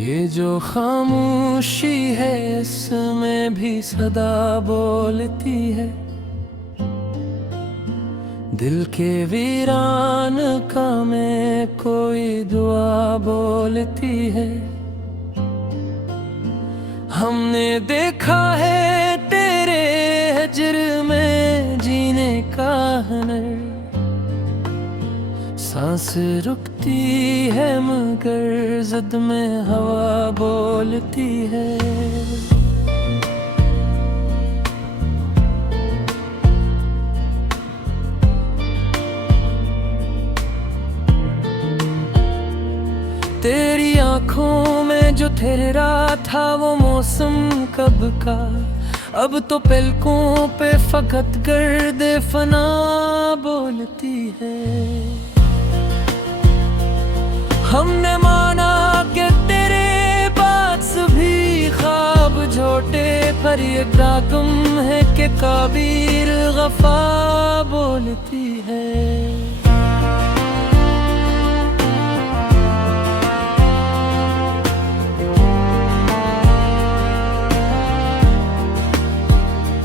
ये जो खामोशी है इसमें भी सदा बोलती है। दिल के वीरान का में कोई दुआ बोलती है। हमने देखा है तेरे हजर में जीने का हुनर। सांस रुकती है मगर जद में हवा बोलती है। तेरी आंखों में जो ठहरा था वो मौसम कब का, अब तो पलकों पे फकत गर्दे फना बोलती है। हमने माना कि तेरे पास भी ख्वाब झूठे, पर ये गम है कि काबिर गफा बोलती है।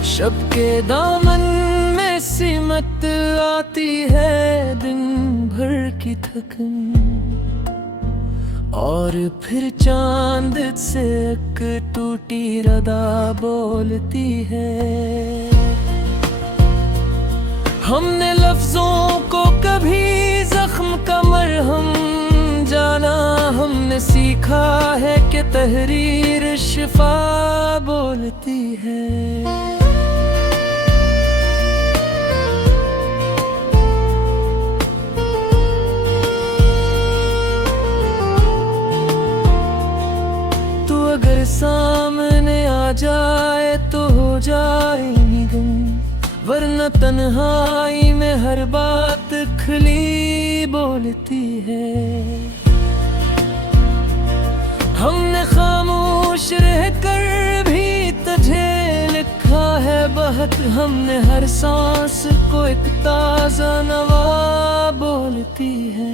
शब के दामन में सिमट आती है दिन भर की थकन, और फिर चांद से एक टूटी रदा बोलती है। हमने लफ्जों को कभी जख्म का मरहम जाना, हमने सीखा है कि तहरीर शिफा बोलती है। अगर सामने आ जाए तो हो जाएगी गुम, वरना तन्हाई में हर बात खुली बोलती है। हमने खामोश रहकर भी तुझे लिखा है बहुत, हमने हर सांस को एक ताजा नवा बोलती है।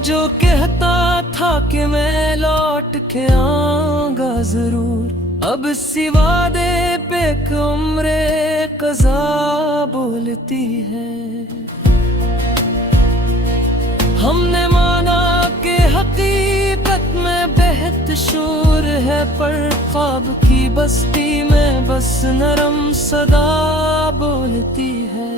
जो कहता था कि मैं लौट के आऊंगा जरूर, अब इसी वादे पे एक उम्रे कज़ा बोलती है। हमने माना कि हकीकत में बेहद शूर है, पर ख्वाब की बस्ती में बस नरम सदा बोलती है।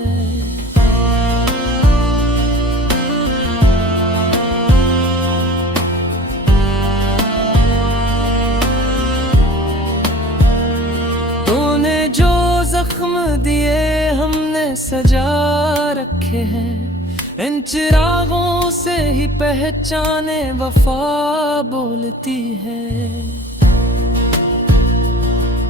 जख्म दिए हमने सजा रखे हैं, इन चिरागों से ही पहचाने वफा बोलती है।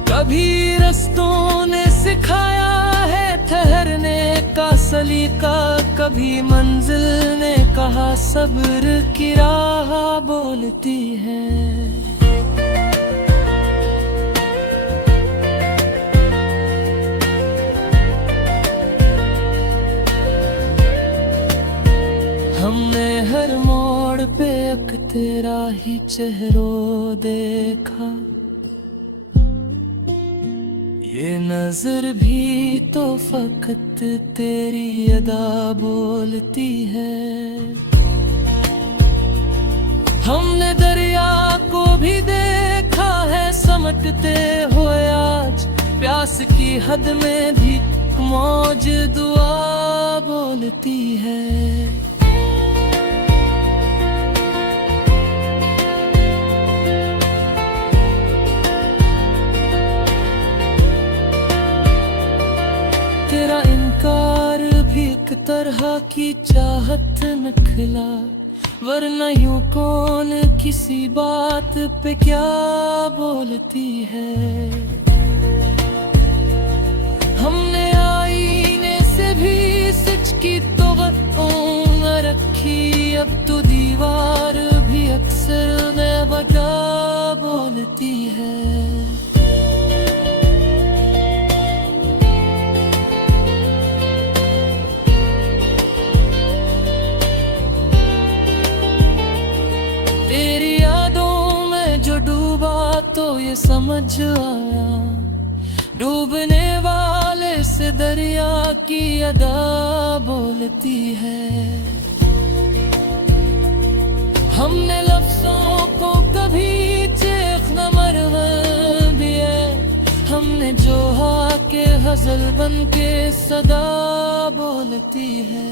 कभी रस्तों ने सिखाया है ठहरने का सलीका, कभी मंजिल ने कहा सब्र की राह बोलती है। हमने हर मोड़ पे एक तेरा ही चेहरा देखा, ये नजर भी तो फकत तेरी अदा बोलती है। हमने दरिया को भी देखा है समटते हुए आज, प्यास की हद में भी मौज दुआ बोलती है। तेरा इनकार भी एक तरह की चाहत निकला, वरना यूं कौन किसी बात पे क्या बोलती है। हमने आईने से भी सच की तवक्को न रखी, अब तो दीवार भी अक्सर नया बोलती है। ये समझ आया, डूबने वाले से दरिया की अदा बोलती है। हमने लफ्जों को कभी चेख न मरहम दिए, हमने जो के गजल बन के सदा बोलती है।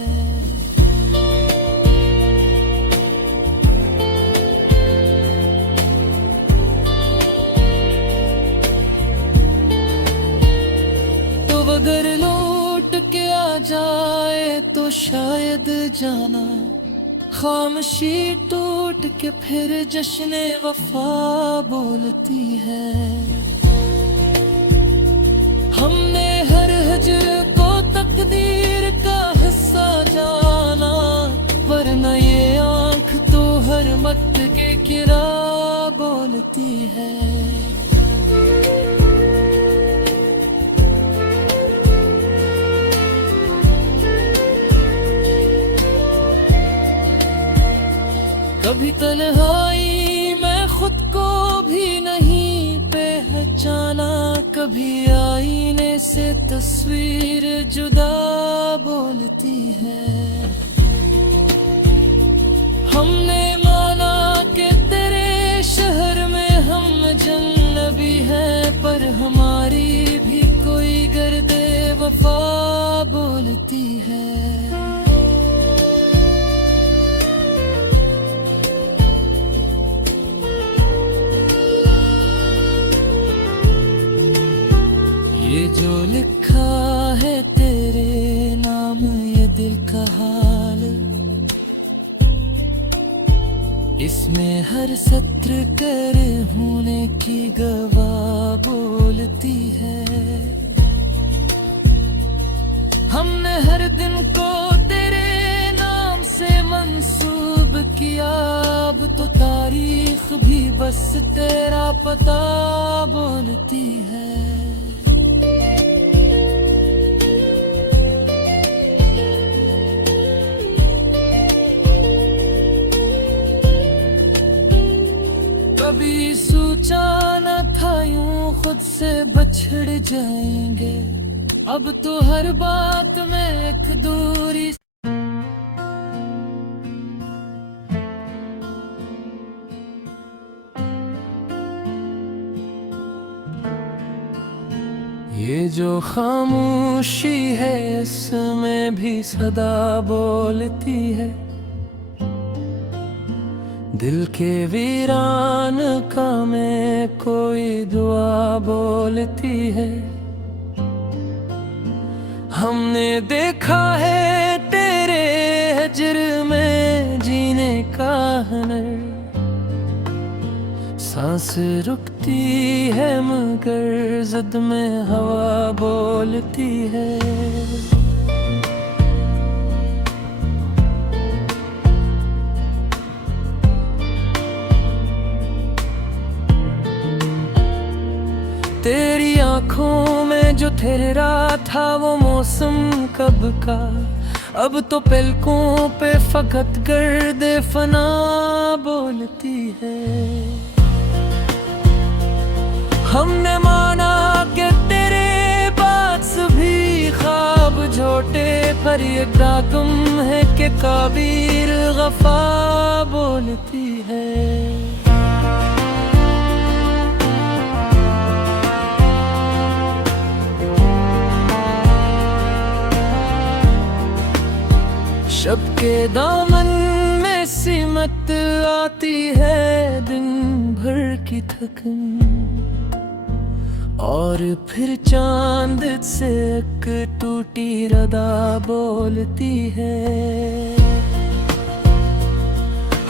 तो अगर लौट के आ जाए तो शायद जाना, खामोशी टूट के फिर जश्न वफा बोलती है। हमने हर हजर को तकदीर का हिस्सा जाना, वरना ये आँख तो हर मत के किरा बोलती है। कभी तन्हाई मैं खुद को भी नहीं पहचाना, कभी आईने से तस्वीर जुदा बोलती है। हमने माना कि तेरे शहर में हम जन्नबी हैं, पर हमारी भी कोई गर्दे वफा बोलती है। ये जो लिखा है तेरे नाम ये दिल का हाल, इसमें हर सत्र कर होने की गवाह बोलती है। हमने हर दिन को तेरे नाम से मंसूब किया, अब तो तारीख भी बस तेरा पता बोलती है। कभी सोचा न था यूं खुद से बछड़ जाएंगे, अब तो हर बात में एक दूरी। ये जो खामोशी है इसमें भी सदा बोलती है। दिल के वीरान का में कोई दुआ बोलती है। हमने देखा है तेरे हजर में जीने का हुनर, सांस रुकती है मगर जद में हवा बोलती है। तेरी आंखों में जो ठहरा था वो मौसम कब का, अब तो पलकों पे फकत गर्दे फना बोलती है। हमने माना कि तेरे पास भी ख्वाब झूठे, पर ये गम है कि काबिर गफा बोलती है। शब के दामन में सिमट आती है दिन भर की थकन, और फिर चांद से एक टूटी रदा बोलती है।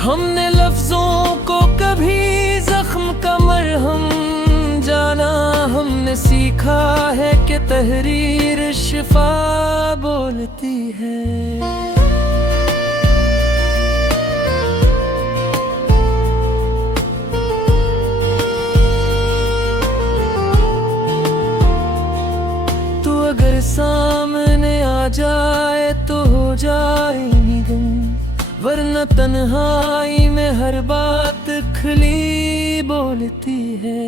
हमने लफ्जों को कभी जख्म का मरहम जाना, हमने सीखा है कि तहरीर शिफा बोलती है। अगर सामने आ जाए तो हो जाए निगम, वरना तन्हाई में हर बात खली बोलती है।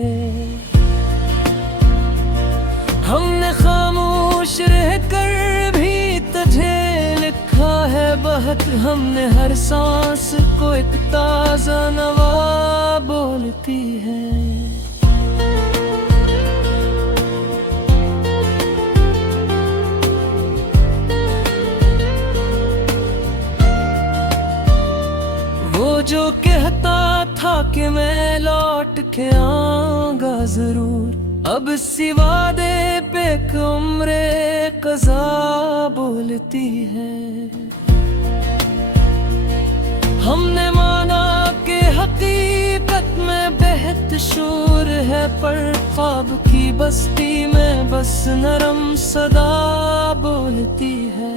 हमने खामोश रहकर भी तुझे लिखा है बहुत, हमने हर सांस को एक ताजा नवा बोलती है। वो जो कहता था कि मैं लौट के आऊंगा जरूर, अब इसी वादे पे एक उम्रे कज़ा बोलती है। हमने माना कि हकीकत में बेहद शूर है, पर ख्वाब की बस्ती में बस नरम सदा बोलती है।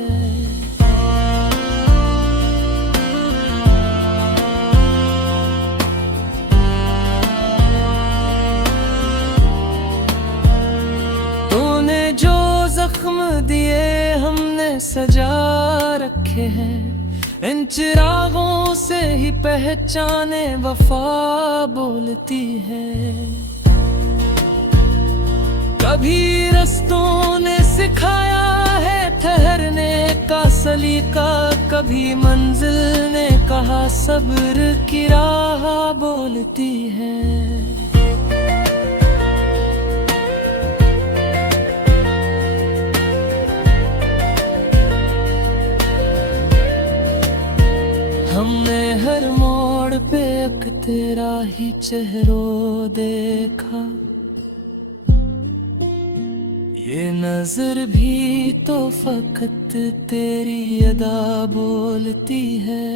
जख्म दिए हमने सजा रखे हैं, इन चिरागों से ही पहचाने वफा बोलती है। कभी रस्तों ने सिखाया है ठहरने का सलीका, कभी मंजिल ने कहा सब्र की राह बोलती है। हमने हर मोड़ पे एक तेरा ही चेहरा देखा, ये नजर भी तो फकत तेरी अदा बोलती है।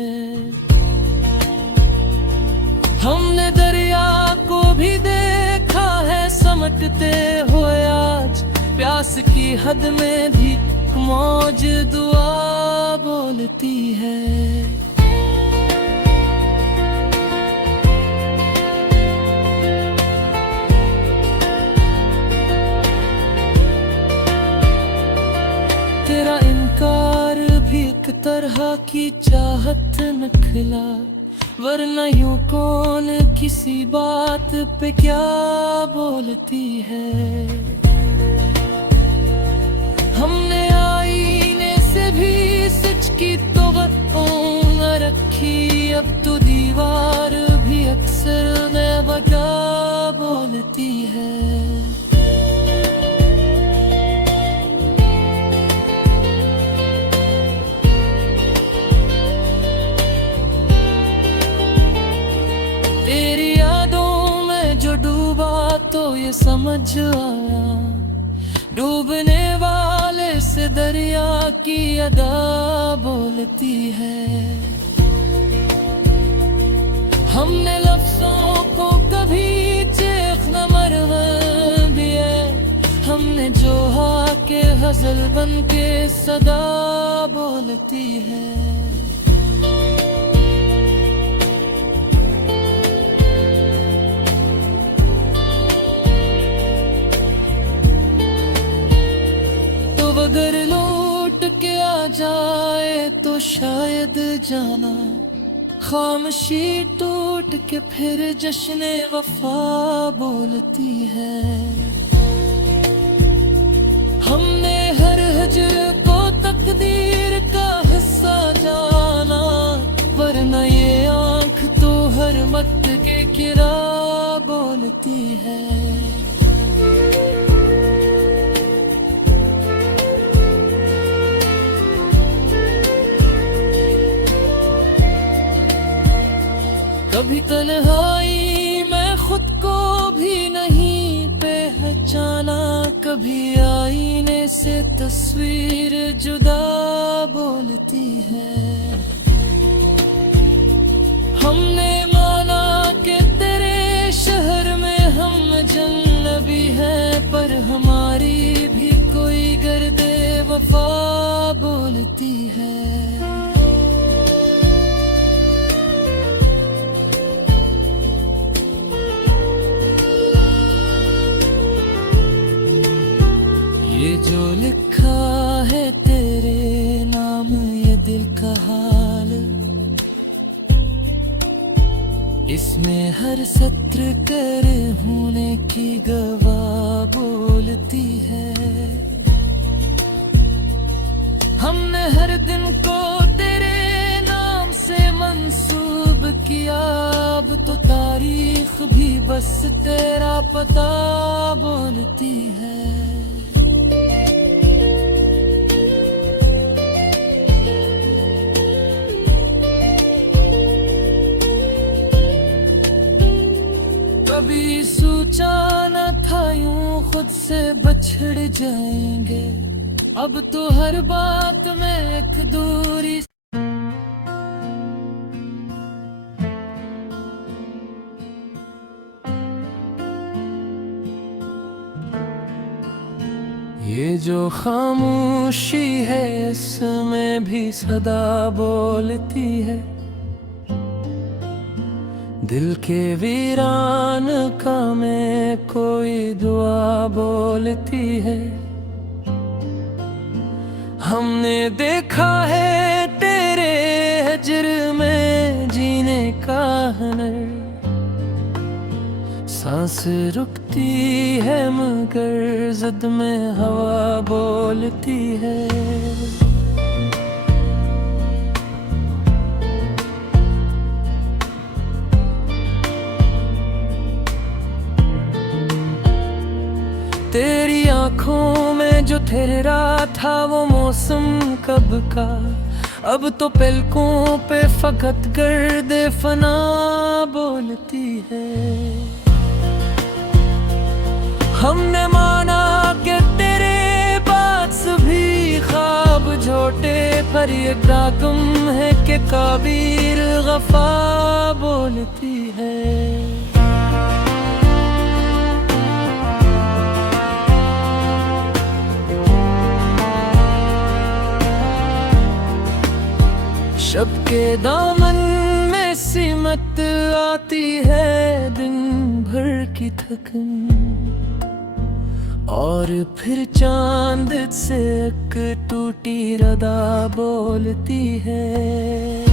हमने दरिया को भी देखा है समटते हुए आज, प्यास की हद में भी मौज दुआ बोलती है। तेरा इनकार भी एक तरह की चाहत निकला, वरना यूं कौन किसी बात पे क्या बोलती है। हमने आईने से भी सच की तवक्को न रखी, अब तो दीवार भी अक्सर बेवजह बोलती है। तेरी यादों में जो डूबा तो ये समझ आया, डूबने वाले से दरिया की अदा बोलती है। हमने लफ्जों को कभी चेख न मरहम दिए, हमने जो के गजल बन के सदा बोलती है। अगर लौट के आ जाए तो शायद जाना, खामोशी टूट के फिर जश्न वफा बोलती है। हमने हर हजर को तकदीर का हिस्सा जाना, वरना ये आँख तो हर मत के किरा बोलती है। कभी तन्हाई में खुद को भी नहीं पहचाना, कभी आईने से तस्वीर जुदा बोलती है। हमने माना कि तेरे शहर में हम जन्नबी हैं, पर हमारी भी कोई गर्दे वफा बोलती है। ये जो लिखा है तेरे नाम ये दिल का हाल, इसमें हर सत्र कर होने की गवाह बोलती है। हमने हर दिन को तेरे नाम से मंसूब किया, अब तो तारीख भी बस तेरा पता बोलती है। कभी सोचा न था यूं खुद से बछड़ जाएंगे, अब तो हर बात में एक दूरी। ये जो खामोशी है इसमें भी सदा बोलती है, दिल के वीरान का में कोई दुआ बोलती है। हमने देखा है तेरे हजर में जीने का हुनर, सांस रुकती है मगर जद में हवा बोलती है। तेरी आंखों में जो ठहरा था वो मौसम कब का, अब तो पलकों पे फकत गर्दे फना बोलती है। हमने माना कि तेरे पास भी ख्वाब झूठे, पर ये गम है कि काबिल गफा बोलती है। शब के दामन में सिमट आती है दिन भर की थकन, और फिर चांद से एक टूटी रदा बोलती है।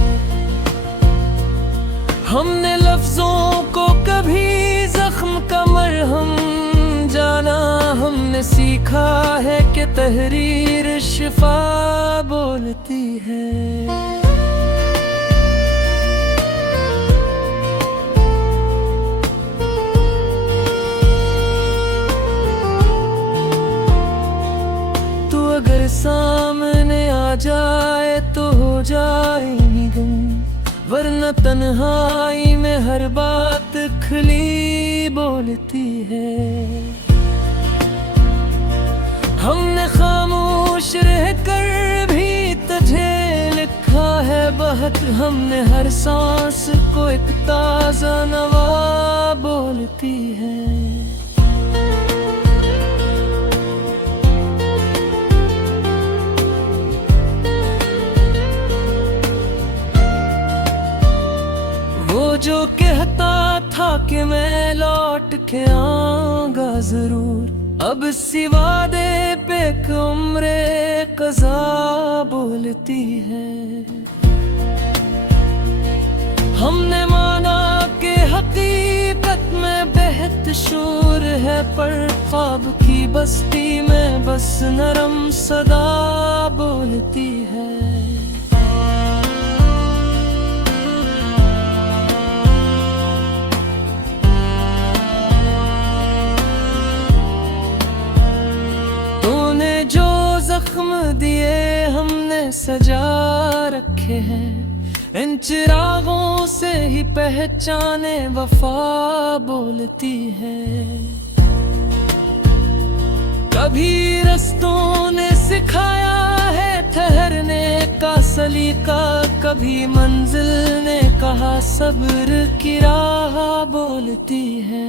हमने लफ्जों को कभी जख्म का मरहम जाना, हमने सीखा है कि तहरीर शिफा बोलती है। अगर सामने आ जाए तो हो जाए गम, वरना तन्हाई में हर बात खुली बोलती है। हमने खामोश रहकर भी तुझे लिखा है बहुत, हमने हर सांस को एक ताजा नवा बोलती है। जो कहता था कि मैं लौट के आऊंगा जरूर, अब सिवा दे पे एक उम्रे कज़ा बोलती है। हमने माना कि हकीकत में बेहद शूर है, पर ख्वाब की बस्ती में बस नरम सदा बोलती है। जख्म दिए हमने सजा रखे हैं, इन चिरागों से ही पहचाने वफा बोलती है। कभी रस्तों ने सिखाया है ठहरने का सलीका, कभी मंजिल ने कहा सब्र की राह बोलती है।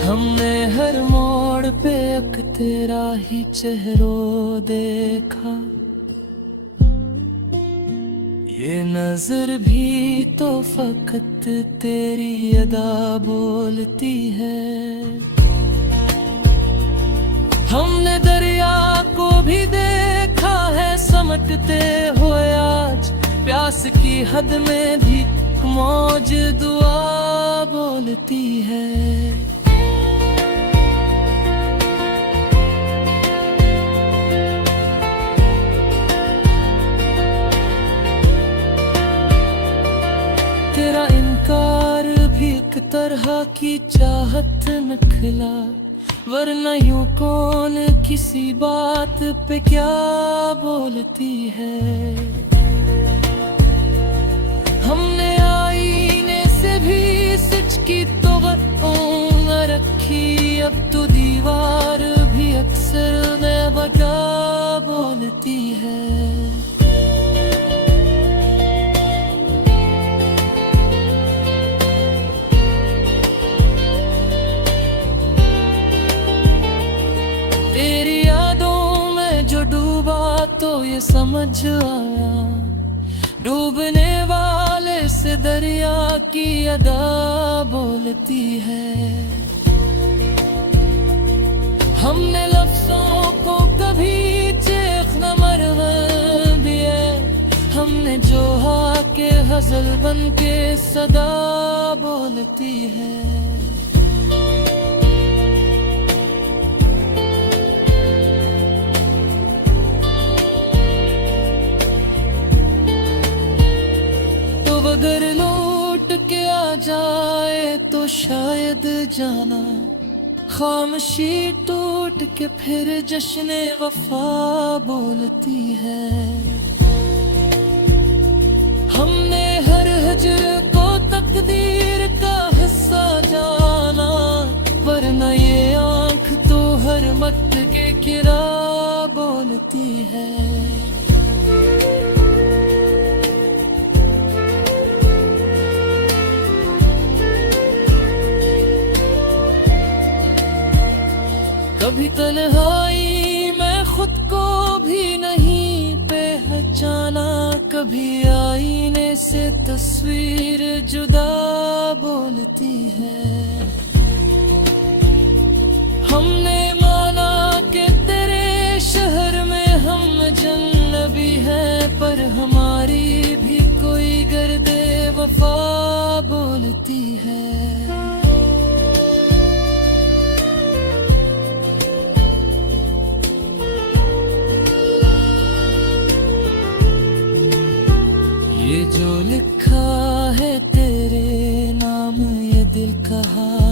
हमने हर मोड़ पे एक तेरा ही चेहरा देखा, ये नजर भी तो फकत तेरी अदा बोलती है। हमने दरिया को भी देखा है समटते हुए आज, प्यास की हद में भी मौज दुआ बोलती है। तेरा इनकार भी एक तरह की चाहत निकला, वरना यूं कौन किसी बात पे क्या बोलती है। हमने आईने से भी सच की तो न रखी, अब तो दीवार भी अक्सर मैं बता बोलती है। तेरी यादों में जो डूबा तो ये समझ आया, डूबने वाले से दरिया की अदा बोलती है। हमने लफ्जों को कभी चेख न मरहम दिए, हमने जो के हज़ल बन के सदा बोलती है। अगर लौट के आ जाए तो शायद जाना, खामोशी टूट के फिर जश्न वफा बोलती है। हमने हर हजर को तकदीर का हिस्सा जाना, वरना ये आँख तो हर मत के किरा बोलती है। कभी तन्हाई मैं खुद को भी नहीं पहचाना, कभी आईने से तस्वीर जुदा बोलती है। हमने माना कि तेरे शहर में हम जन्नबी हैं, पर हमारी भी कोई गर्दे वफा बोलती है। ये जो लिखा है तेरे नाम ये दिल का हाल